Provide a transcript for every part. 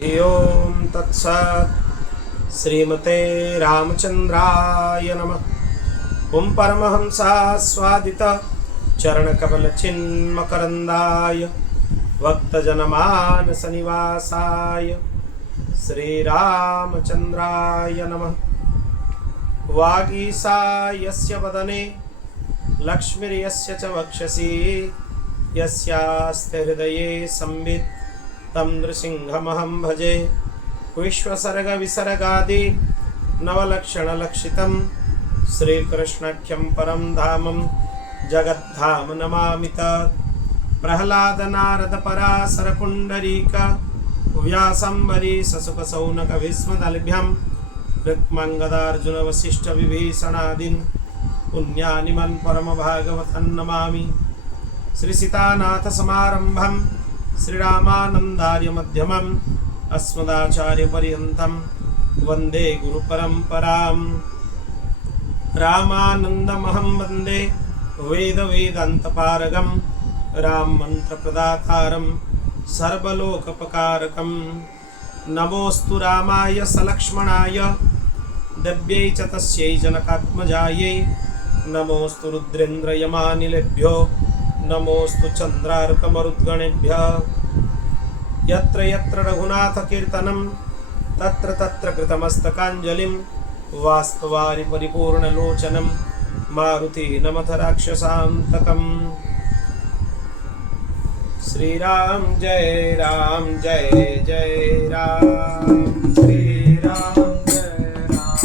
ओम तत्सत्। श्रीमते रामचंद्राय नमः। ओम परमहंसास्वादित चरणकमलचिन्मकरन्दाय भक्तजनमानसनिवासाय श्रीरामचंद्राय नमः। वागीशायस्य वदने लक्ष्मीर्यस्य च वक्षसि यस्यास्ते हृदये संवित् तं नृसिंहमहं भजे। विश्वसर्गविसर्गादि नवलक्षणलक्षितं श्रीकृष्णाख्यं परं धामं जगद्धाम नमामि तत्। प्रह्लादनारदपराशरपुण्डरीक व्यासम्बरीशशुकशौनकभीष्मदलभ्यं ऋक्मङ्गदार्जुनवसिष्ठविभीषणादीन् पुण्यानिमन् परमभागवतं नमामि। श्रीसीतानाथसमारम्भं श्रीरामानन्दार्यमध्यमम् अस्मदाचार्यपर्यन्तं वन्दे गुरुपरम्परां। रामानन्दमहं वन्दे वेदवेदान्तपारगं राममन्त्रप्रदातारं सर्वलोकपकारकं। नमोऽस्तु रामाय सलक्ष्मणाय दिव्यै च तस्यै जनकात्मजायै। नमोऽस्तु रुद्रेन्द्रयमानिलेभ्यो नमोऽस्तु चन्द्रार्कमरुद्गणेभ्यः। यत्र यत्र रघुनाथकीर्तनं तत्र तत्र कृतमस्तकाञ्जलिं वास्तवारि परिपूर्णलोचनं मारुति नमथ राक्षसान्तकम्। श्रीराम जय राम जय जय राम। श्रीराम जय राम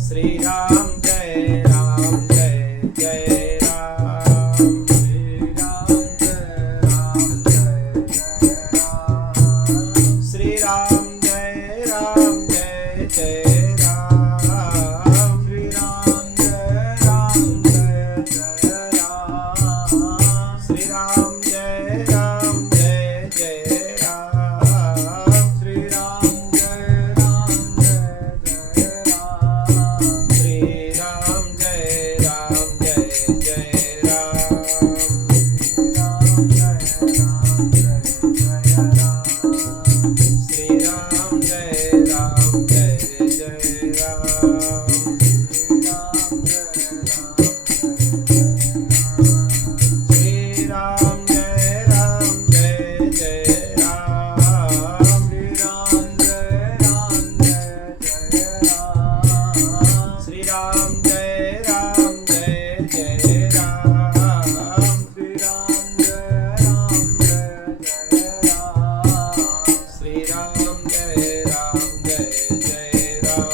श्रीराम जय राम जय जय राम। श्रीराम जय राम जय जय राम। श्रीराम जय राम जय जय राम। श्रीराम जय राम जय जय राम। श्रीराम जय राम जय जय राम। श्रीराम जय राम जय जय राम। श्रीराम जय राम जय जय राम। श्रीराम जय राम जय जय राम। श्रीराम जय राम जय जय राम। श्रीराम जय राम जय जय राम। श्रीराम जय राम जय जय राम। श्रीराम जय राम जय जय राम।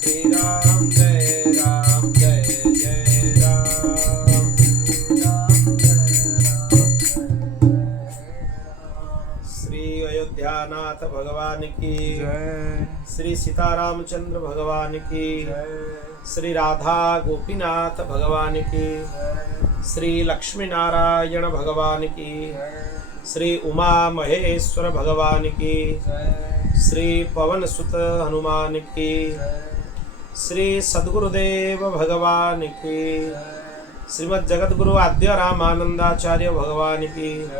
श्रीराम जय राम जय जय राम। श्री अयोध्यानाथ भगवान की जय। श्री सीतारामचंद्र भगवान की श्री राधा गोपीनाथ भगवान की श्री लक्ष्मी नारायण भगवान की श्री उमा महेश्वर भगवान की श्री पवन सुत हनुमान की श्री सद्गुरुदेव भगवान की श्रीमद् जगद्गुरु आद्य रामानंदाचार्य भगवान की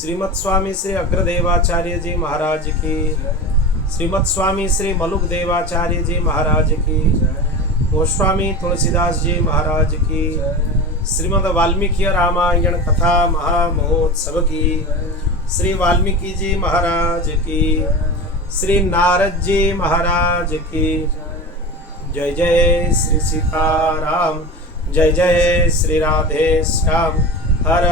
श्रीमद् स्वामी श्री अग्रदेवाचार्य जी महाराज की श्रीमद् स्वामी श्री मलुक देवाचार्य जी महाराज की गोस्वामी तुलसीदास जी महाराज की श्रीमद् वाल्मीकि रामायण कथा महामहोत्सव की श्री वाल्मीकि जी महाराज की श्री नारद जी महाराज की। जय जय श्री सीताराम जय जय श्री राधे श्याम। हर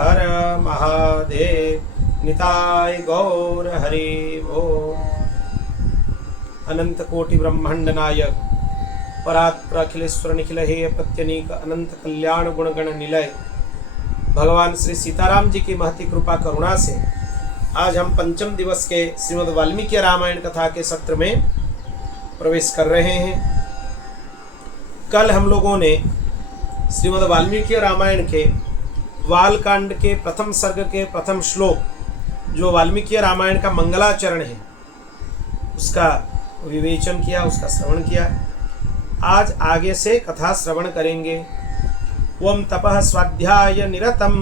हर महादेव निताय गौर हरि बोल। अनंत कोटि ब्रह्मांड नायक परात्पर अखिलेश्वर निखिल हे प्रत्यनीक अनंत कल्याण गुणगण निलय भगवान श्री सीताराम जी की महती कृपा करुणा से आज हम पंचम दिवस के श्रीमद् वाल्मीकि रामायण कथा के सत्र में प्रवेश कर रहे हैं। कल हम लोगों ने श्रीमद् वाल्मीकि रामायण के वालकांड के प्रथम सर्ग के प्रथम श्लोक जो वाल्मीकि रामायण का मंगलाचरण है उसका विवेचन किया, उसका श्रवण किया। आज आगे से कथा श्रवण करेंगे। वम तपः स्वाध्याय निरतं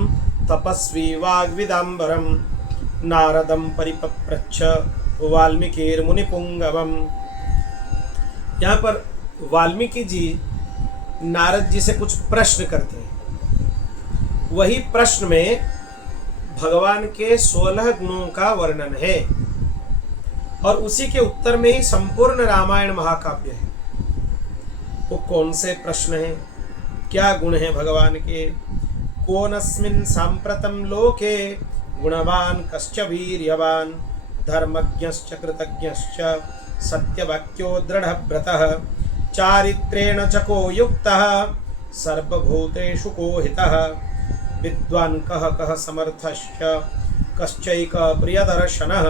तपस्वी वाग्विदाम्बरम नारदम परिपप्रच्छ वाल्मीकिर्मुनिपुंगवम। यहाँ पर वाल्मीकि जी नारद जी से कुछ प्रश्न करते हैं। वही प्रश्न में भगवान के 16 गुणों का वर्णन है और उसी के उत्तर में ही संपूर्ण रामायण महाकाव्य है। वो कौन से प्रश्न हैं, क्या गुण हैं भगवान के? कोनस्मिन् सांप्रतं लोके गुणवान कश्च वीर्यवान धर्मज्ञश्च कृतज्ञश्च सत्यवाक्यो दृढ़व्रतः चारित्रेण च को युक्तः सर्वभूतेषु को हितः विद्वान् कः कः समर्थश्च कश्चैक प्रियदर्शनः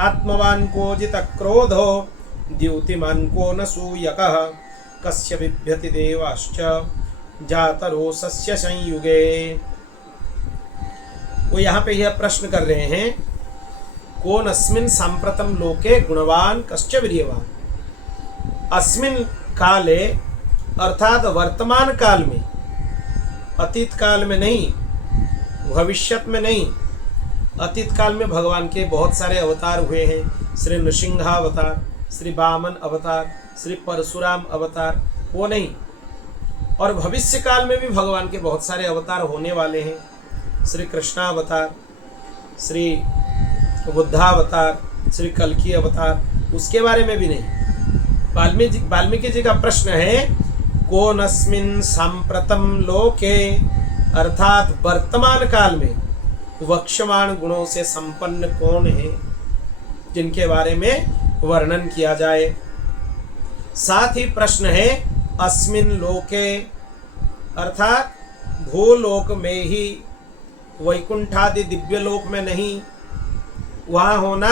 आत्मवान् को जितक्रोधो द्युतिमान् को न सूयकः कस्य बिभ्यति देवाश्च जातरोषस्य संयुगे। वो यहाँ पे यह प्रश्न कर रहे हैं, कौन अस्मिन् सांप्रतं लोके गुणवान कश्च वीर्यवान। अस्मिन् काले अर्थात वर्तमान काल में, अतीत काल में नहीं, भविष्यत में नहीं, अतीत काल में भगवान के बहुत सारे अवतार हुए हैं। श्री नृसिंह अवतार, श्री वामन अवतार, श्री परशुराम अवतार, वो नहीं। और भविष्य काल में भी भगवान के बहुत सारे अवतार होने वाले हैं। श्री कृष्णावतार, श्री बुद्धावतार, श्री कल्कि अवतार, उसके बारे में भी नहीं। वाल्मीकि जी का प्रश्न है, कौन अस्मिन् सांप्रतं लोके, अर्थात वर्तमान काल में वक्ष्यमाण गुणों से संपन्न कौन है, जिनके बारे में वर्णन किया जाए। साथ ही प्रश्न है, अस्मिन् लोके अर्थात भूलोक में ही, वैकुंठादि दिव्य लोक में नहीं। वहाँ होना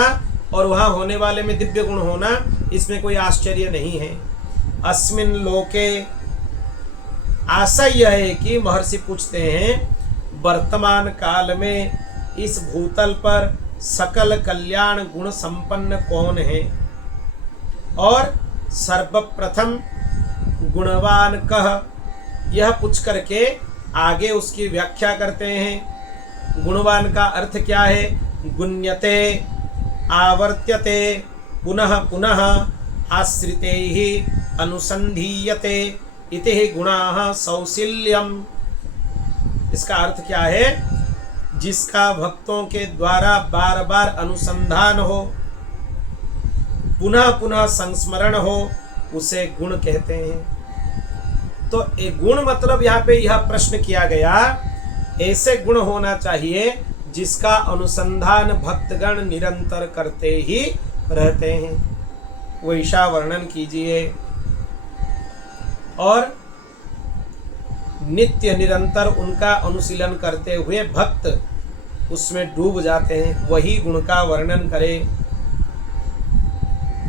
और वहाँ होने वाले में दिव्य गुण होना, इसमें कोई आश्चर्य नहीं है। अस्मिन् लोके, आशा यह है कि महर्षि पूछते हैं, वर्तमान काल में इस भूतल पर सकल कल्याण गुण संपन्न कौन है और सर्वप्रथम गुणवान कह, यह पूछ करके आगे उसकी व्याख्या करते हैं। गुणवान का अर्थ क्या है? गुण्यते, आवर्त्यते, पुनः पुनः आश्रिते ही अनुसंधीयते इति गुणाः सौशील्यम। इसका अर्थ क्या है? जिसका भक्तों के द्वारा बार बार अनुसंधान हो, पुनः पुनः संस्मरण हो, उसे गुण कहते हैं। तो एक गुण मतलब यहाँ पे यह प्रश्न किया गया, ऐसे गुण होना चाहिए जिसका अनुसंधान भक्तगण निरंतर करते ही रहते हैं। वैसा वर्णन कीजिए। और नित्य निरंतर उनका अनुशीलन करते हुए भक्त उसमें डूब जाते हैं, वही गुण का वर्णन करें।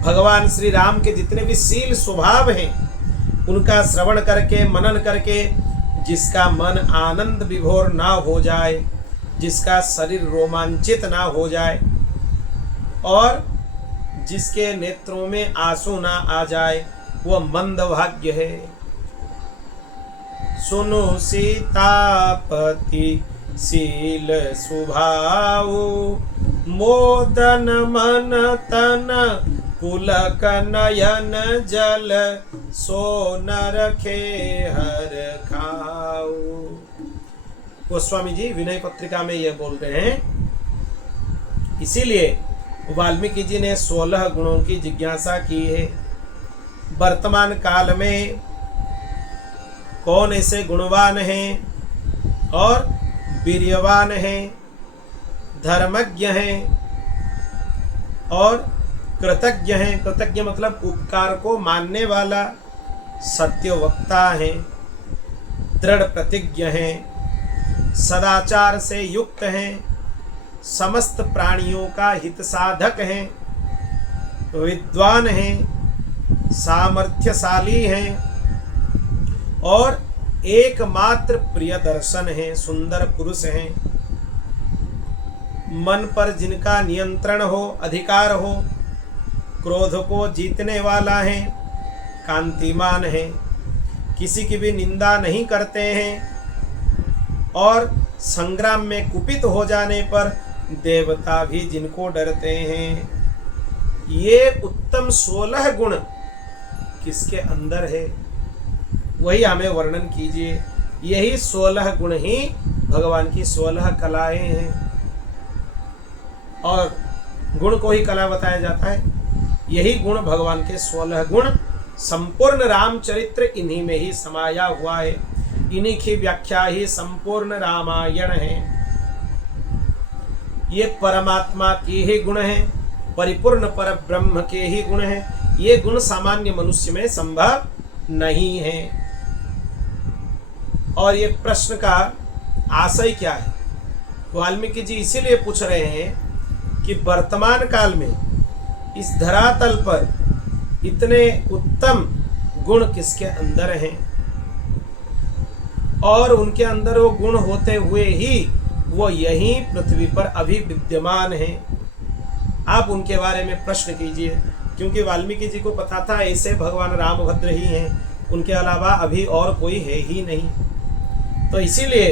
भगवान श्री राम के जितने भी शील स्वभाव हैं, उनका श्रवण करके मनन करके जिसका मन आनंद विभोर ना हो जाए, जिसका शरीर रोमांचित ना हो जाए और जिसके नेत्रों में आंसू ना आ जाए, वह मंदभाग्य है। सुनो सीतापति शील स्वभाव, मोदन मन तन पुलक नयन जल, सो न रखे हर खाऊ। गोस्वामी जी विनय पत्रिका में यह बोल रहे हैं। इसीलिए वाल्मीकि जी ने 16 गुणों की जिज्ञासा की है। वर्तमान काल में कौन ऐसे गुणवान हैं और वीर्यवान हैं, धर्मज्ञ हैं और कृतज्ञ हैं। कृतज्ञ मतलब उपकार को मानने वाला, सत्यवक्ता हैं, दृढ़ प्रतिज्ञ हैं, सदाचार से युक्त हैं, समस्त प्राणियों का हित साधक हैं, विद्वान हैं, सामर्थ्यशाली हैं और एकमात्र प्रिय दर्शन हैं, सुंदर पुरुष हैं। मन पर जिनका नियंत्रण हो, अधिकार हो, क्रोध को जीतने वाला है, कांतिमान है, किसी की भी निंदा नहीं करते हैं, और संग्राम में कुपित हो जाने पर देवता भी जिनको डरते हैं। ये उत्तम 16 गुण किसके अंदर है, वही हमें वर्णन कीजिए। यही 16 गुण ही भगवान की 16 कलाएं हैं, और गुण को ही कला बताया जाता है। यही गुण भगवान के 16 गुण, संपूर्ण रामचरित्र इन्हीं में ही समाया हुआ है। इन्हीं की व्याख्या ही संपूर्ण रामायण है। ये परमात्मा के ही गुण हैं, परिपूर्ण पर ब्रह्म के ही गुण हैं। ये गुण सामान्य मनुष्य में संभव नहीं है। और ये प्रश्न का आशय क्या है, वाल्मीकि जी इसीलिए पूछ रहे हैं कि वर्तमान काल में इस धरातल पर इतने उत्तम गुण किसके अंदर हैं, और उनके अंदर वो गुण होते हुए ही वो यहीं पृथ्वी पर अभी विद्यमान हैं। आप उनके बारे में प्रश्न कीजिए, क्योंकि वाल्मीकि जी को पता था ऐसे भगवान रामभद्र ही हैं, उनके अलावा अभी और कोई है ही नहीं। तो इसीलिए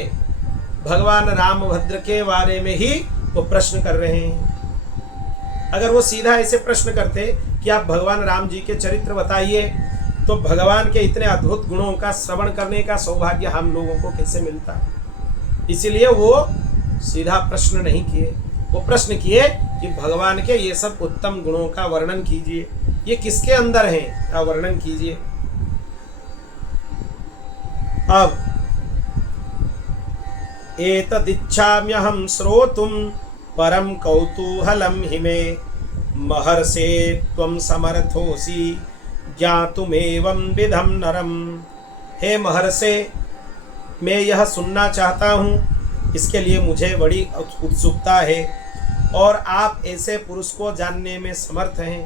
भगवान रामभद्र के बारे में ही वो प्रश्न कर रहे हैं। अगर वो सीधा ऐसे प्रश्न करते कि आप भगवान राम जी के चरित्र बताइए, तो भगवान के इतने अद्भुत गुणों का श्रवण करने का सौभाग्य हम लोगों को कैसे मिलता। इसीलिए वो सीधा प्रश्न नहीं किए, वो प्रश्न किए कि भगवान के ये सब उत्तम गुणों का वर्णन कीजिए, ये किसके अंदर है का वर्णन कीजिए। अब एतदिच्छाम्यहं श्रोतुं परम कौतूहलं हि मे महर्षे त्वं समर्थोसि ज्ञातुमेवं विधं नरम। हे महर्षे, मैं यह सुनना चाहता हूँ, इसके लिए मुझे बड़ी उत्सुकता है, और आप ऐसे पुरुष को जानने में समर्थ हैं।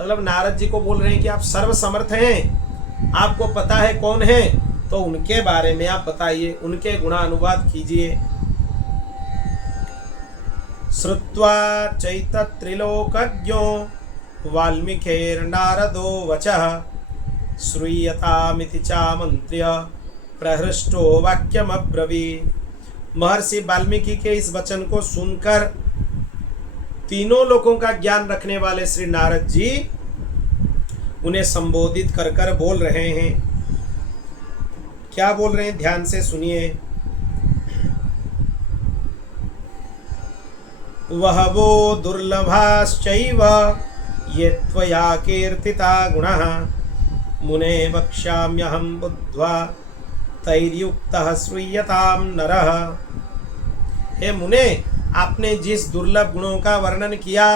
मतलब नारद जी को बोल रहे हैं कि आप सर्व समर्थ हैं, आपको पता है कौन है, तो उनके बारे में आप बताइए, उनके गुणानुवाद कीजिए। श्रुत्वा चैतत्रिलोकज्ञो वाल्मीकिर्नारदो वचः श्रूयतामिति चामन्त्र्य प्रहृष्टो वाक्यमब्रवीत्। महर्षि वाल्मीकि के इस वचन को सुनकर तीनों लोगों का ज्ञान रखने वाले श्री नारद जी उन्हें संबोधित कर कर बोल रहे हैं। क्या बोल रहे हैं, ध्यान से सुनिए। वह वो दुर्लभाश्चैव ये त्वया कीर्तिता गुणः मुने वक्ष्याम्यहं बुद्ध्वा तैर्युक्तः श्रूयतां नरः। हे मुने, आपने जिस दुर्लभ गुणों का वर्णन किया,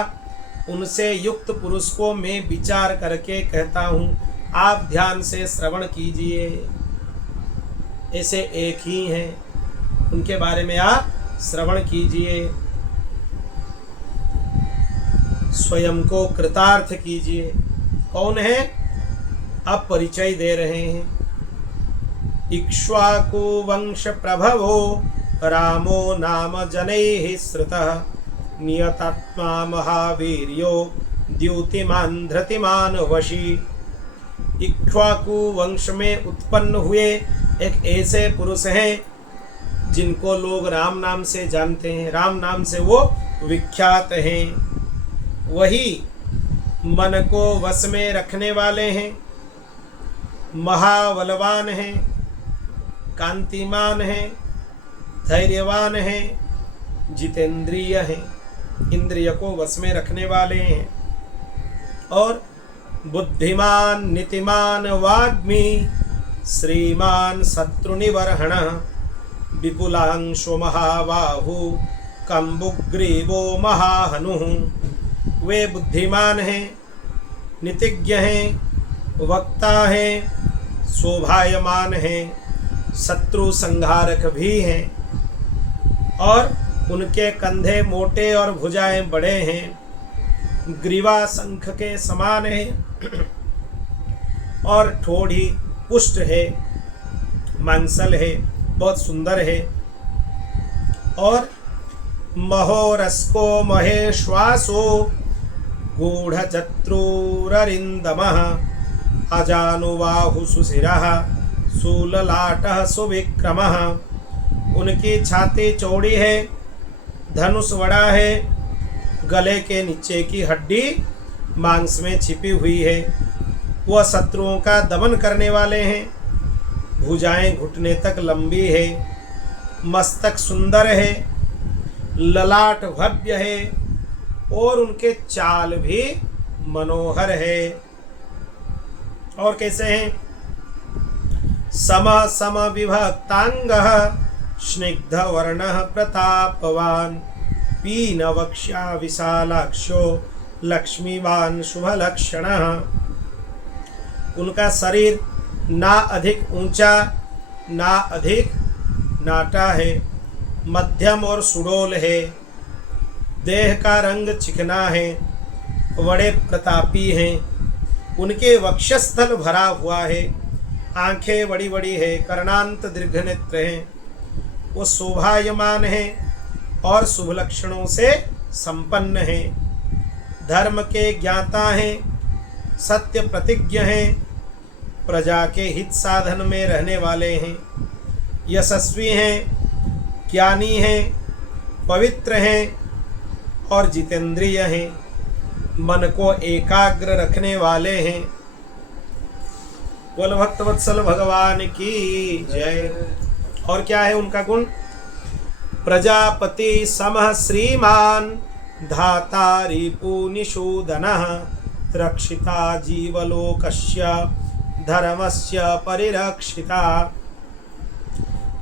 उनसे युक्त पुरुष को मैं विचार करके कहता हूँ, आप ध्यान से श्रवण कीजिए। ऐसे एक ही हैं, उनके बारे में आप श्रवण कीजिए, स्वयं को कृतार्थ कीजिए। कौन है, अब परिचय दे रहे हैं। इक्ष्वाकु वंश प्रभवो रामो नाम जनैः श्रुतः नियतात्मा महावीर्यो द्युतिमान धृतिमान वशी। इक्ष्वाकु वंश में उत्पन्न हुए एक ऐसे पुरुष हैं जिनको लोग राम नाम से जानते हैं, राम नाम से वो विख्यात हैं। वही मन को वश में रखने वाले हैं, महाबलवान हैं, कांतिमान हैं, धैर्यवान हैं, जितेंद्रिय हैं, इंद्रिय को वश में रखने वाले हैं, और बुद्धिमान नीतिमान वाग्मी श्रीमान शत्रुनिवर्हण विपुलांशो महाबाहु कंबुग्रीवो महाहनु। वे बुद्धिमान हैं, नीतिज्ञ हैं, वक्ता हैं, शोभायमान हैं, शत्रु संहारक भी हैं, और उनके कंधे मोटे और भुजाएं बड़े हैं, ग्रीवा शंख के समान है, और ठोड़ी पुष्ट है, मांसल है, बहुत सुंदर है, और महोरस्को महेश्वासो गूढ़चत्रुररिन्दमः अजानुबाहु सुशिरः शूललाटः सुविक्रमः उनकी छाती चौड़ी है, धनुष बड़ा है, गले के नीचे की हड्डी मांस में छिपी हुई है। वह शत्रुओं का दमन करने वाले हैं। भुजाएं घुटने तक लंबी है, मस्तक सुंदर है, ललाट भव्य है और उनके चाल भी मनोहर है। और कैसे हैं? सम सम विभक्तांगः स्निग्ध वर्णः प्रतापवान पीन वक्ष्या विशालाक्षो लक्ष्मीवान शुभ लक्षणः। उनका शरीर ना अधिक ऊंचा ना अधिक नाटा है, मध्यम और सुडोल है। देह का रंग चिकना है, बड़े प्रतापी हैं। उनके वक्षस्थल भरा हुआ है, आंखें बड़ी बड़ी है, कर्णांत दीर्घ नेत्र हैं। वो शोभायमान है और शुभ लक्षणों से संपन्न है। धर्म के ज्ञाता हैं, सत्य प्रतिज्ञ हैं, प्रजा के हित साधन में रहने वाले हैं, यशस्वी हैं, ज्ञानी हैं, पवित्र हैं और जितेंद्रिय हैं, मन को एकाग्र रखने वाले हैं। बोल भक्तवत्सल भगवान की जय। और क्या है उनका गुण? प्रजापति समः श्रीमान धाता रिपुनिषूदनः रक्षिता जीवलोकस्य धर्मस्य परिरक्षिता।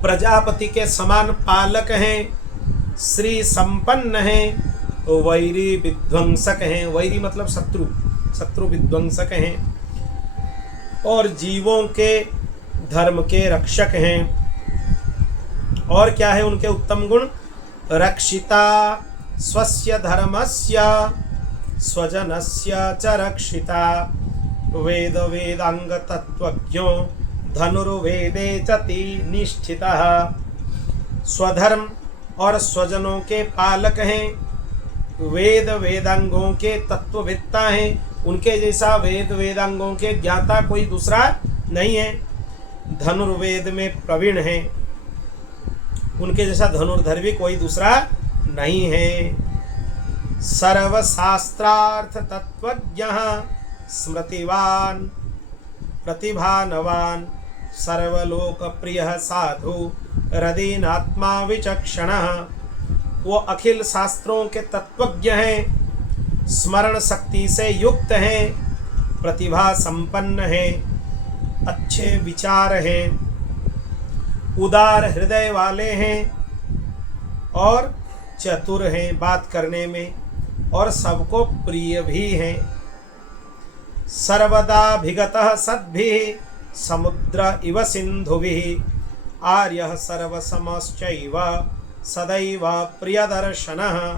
प्रजापति के समान पालक हैं, श्री संपन्न हैं, वैरी विध्वंसक हैं। वैरी मतलब शत्रु, शत्रु विध्वंसक हैं और जीवों के धर्म के रक्षक हैं। और क्या है उनके उत्तम गुण? रक्षिता स्वस्य धर्मस्य स्वजनस्य च रक्षिता वेद वेदांग तत्वज्ञो धनुर्वेदे चति निष्ठितः। स्वधर्म और स्वजनों के पालक हैं, वेद वेदांगों के तत्ववेत्ता हैं। उनके जैसा वेद वेदांगों के ज्ञाता कोई दूसरा नहीं है। धनुर्वेद में प्रवीण है, उनके जैसा धनुर्धर भी कोई दूसरा नहीं है। सर्वशास्त्रार्थ तत्वज्ञः स्मृतिवान प्रतिभानवान सर्वलोक प्रिय साधु हृदयनात्मा विचक्षणः। वो अखिल शास्त्रों के तत्वज्ञ हैं, स्मरण शक्ति से युक्त हैं, प्रतिभा संपन्न हैं, अच्छे विचार हैं, उदार हृदय वाले हैं और चतुर हैं बात करने में और सबको प्रिय भी हैं। सर्वदा भिगतः सद्भिः समुद्र इव सिन्धुभिः आर्यः सर्वसमश्चैव सदैव प्रियदर्शनः।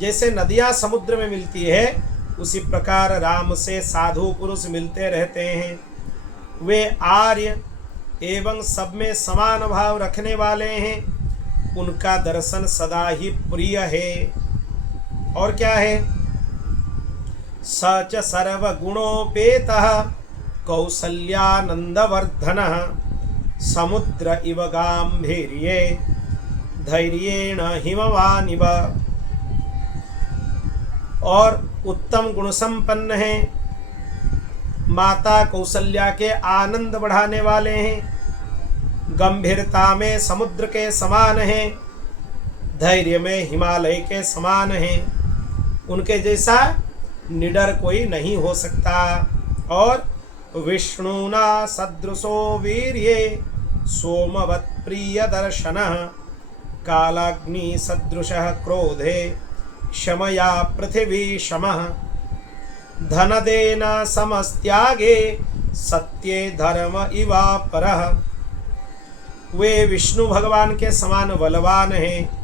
जैसे नदियाँ समुद्र में मिलती है उसी प्रकार राम से साधु पुरुष मिलते रहते हैं। वे आर्य एवं सब में समान भाव रखने वाले हैं। उनका दर्शन सदा ही प्रिय है। और क्या है? सच सर्वगुणोपेतः कौसल्यानंदवर्धनः समुद्र इव गांभीर्ये धैर्येण हिमवानिव। और उत्तम गुण संपन्न है, माता कौसल्या के आनंद बढ़ाने वाले हैं, गंभीरता में समुद्र के समान हैं, धैर्य में हिमालय के समान हैं। उनके जैसा निडर कोई नहीं हो सकता। और विष्णुना सदृशो वीर्ये सोमवत् प्रिय दर्शनः कालाग्नि सदृशः क्रोधे क्षमया पृथिवी शमः धनदेन समस्त्यागे सत्ये धर्म इवा परः। वे विष्णु भगवान के समान बलवान हैं।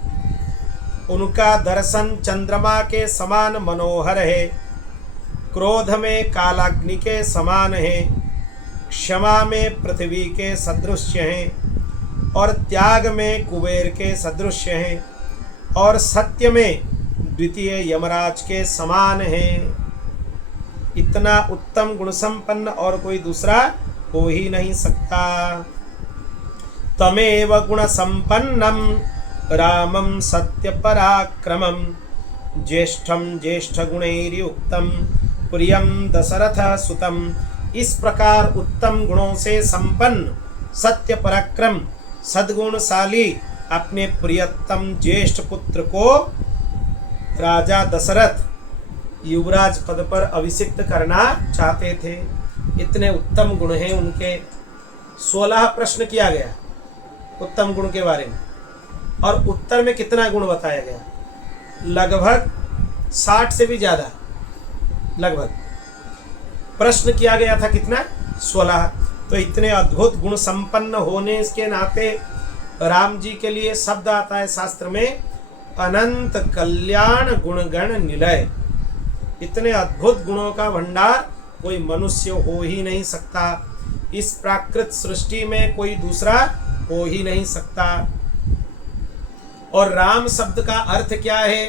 उनका दर्शन चंद्रमा के समान मनोहर है, क्रोध में कालाग्नि के समान है, क्षमा में पृथ्वी के सदृश हैं और त्याग में कुबेर के सदृश हैं और सत्य में द्वितीय यमराज के समान हैं। इतना उत्तम गुण संपन्न और कोई दूसरा हो ही नहीं सकता। तमेव गुणसम्पन्नं रामं सत्यपराक्रमं ज्येष्ठं ज्येष्ठगुणैर्युक्तं प्रियं दशरथसुतं। इस प्रकार उत्तम गुणों से संपन्न सत्य पराक्रम सद्गुणशाली अपने प्रियतम ज्येष्ठ पुत्र को राजा दशरथ युवराज पद पर अभिषिक्त करना चाहते थे। इतने उत्तम गुण हैं उनके। 16 प्रश्न किया गया उत्तम गुण के बारे में, और उत्तर में कितना गुण बताया गया? लगभग 60 से भी ज्यादा लगभग प्रश्न किया गया था। कितना? 16। तो इतने अद्भुत गुण संपन्न होने के नाते राम जी के लिए शब्द आता है शास्त्र में, अनंत कल्याण गुणगण निलय। इतने अद्भुत गुणों का भंडार कोई मनुष्य हो ही नहीं सकता। इस प्राकृत सृष्टि में कोई दूसरा हो ही नहीं सकता। और राम शब्द का अर्थ क्या है?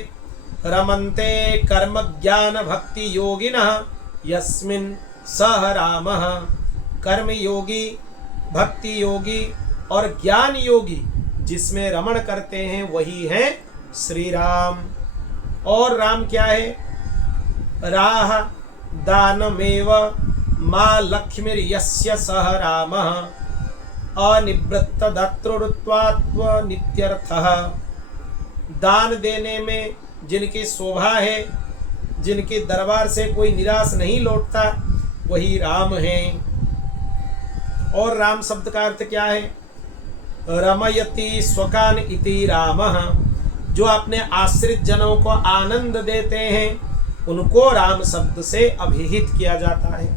रमन्ते कर्म ज्ञान भक्ति योगिनः यस्मिन् सह रामः। कर्म योगी, भक्ति योगी और ज्ञान योगी जिसमें रमण करते हैं वही है श्री राम। और राम क्या है? राह दानमेव मां लक्ष्मीर्यस्य सह रामः अनिवृत्त दातृत्वात्व नित्यर्थः। दान देने में जिनकी शोभा है, जिनके दरबार से कोई निराश नहीं लौटता, वही राम हैं। और राम शब्द का अर्थ क्या है? रमयति स्वकान इति रामः। जो अपने आश्रित जनों को आनंद देते हैं उनको राम शब्द से अभिहित किया जाता है,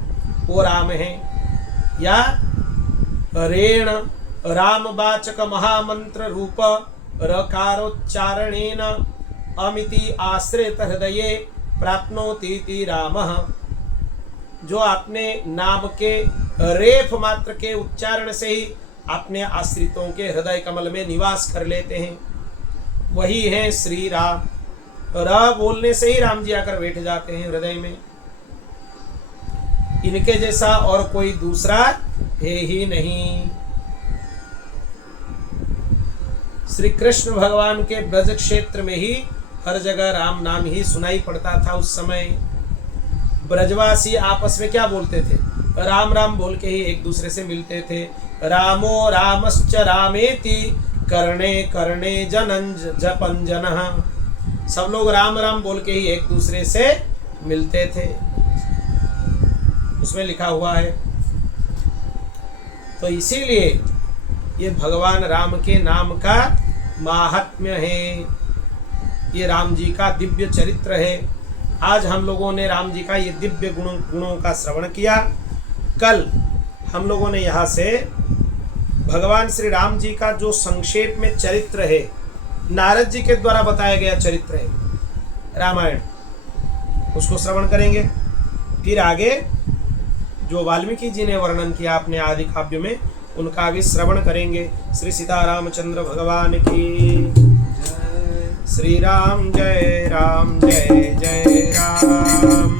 वो राम है। या रेण रामवाचक महामंत्र रूप रकारोच्चारणेन अमिति आश्रित हृदये प्राप्नोति रामः। जो अपने नाम के रेफ मात्र के उच्चारण से ही अपने आश्रितों के हृदय कमल में निवास कर लेते हैं, वही है श्री राम। र बोलने से ही राम जी आकर बैठ जाते हैं हृदय में। इनके जैसा और कोई दूसरा है ही नहीं। श्री कृष्ण भगवान के ब्रज क्षेत्र में ही हर जगह राम नाम ही सुनाई पड़ता था। उस समय ब्रजवासी आपस में क्या बोलते थे? राम राम बोल के ही एक दूसरे से मिलते थे। रामो रामश्च रामेति कर्णे कर्णे जनन जपन जनः। सब लोग राम राम बोल के ही एक दूसरे से मिलते थे, उसमें लिखा हुआ है। तो इसीलिए ये भगवान राम के नाम का माहात्म्य है, ये राम जी का दिव्य चरित्र है। आज हम लोगों ने राम जी का ये दिव्य गुणों का श्रवण किया। कल हम लोगों ने यहाँ से भगवान श्री राम जी का जो संक्षेप में चरित्र है, नारद जी के द्वारा बताया गया चरित्र है रामायण, उसको श्रवण करेंगे। फिर आगे जो वाल्मीकि जी ने वर्णन किया अपने आदि काव्य में, उनका भी श्रवण करेंगे। श्री सीतारामचंद्र भगवान की श्री राम जय राम जय जय राम।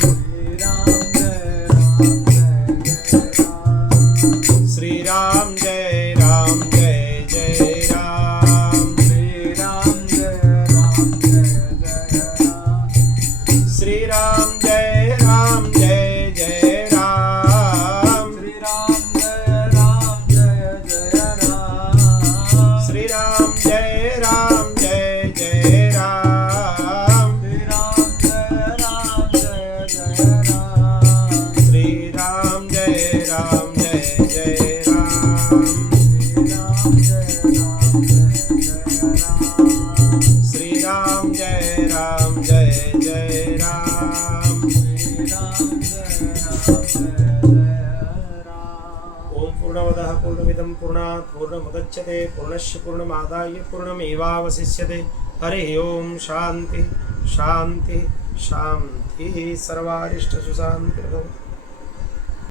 श्री राम जय राम जय जय राम। श्री राम जय राम जय जय राम। श्री राम जय राम जय जय राम। श्री राम जय राम जय जय राम। श्री राम जय राम जय जय राम। ओम पूर्णमदः पूर्णमिदं पूर्णात् पूर्णमुदच्यते पूर्णस्य पूर्णमादाय पूर्णमेवावशिष्यते। हरि ओम शांति शांति शांति। सर्वारिष्ट सुशांति।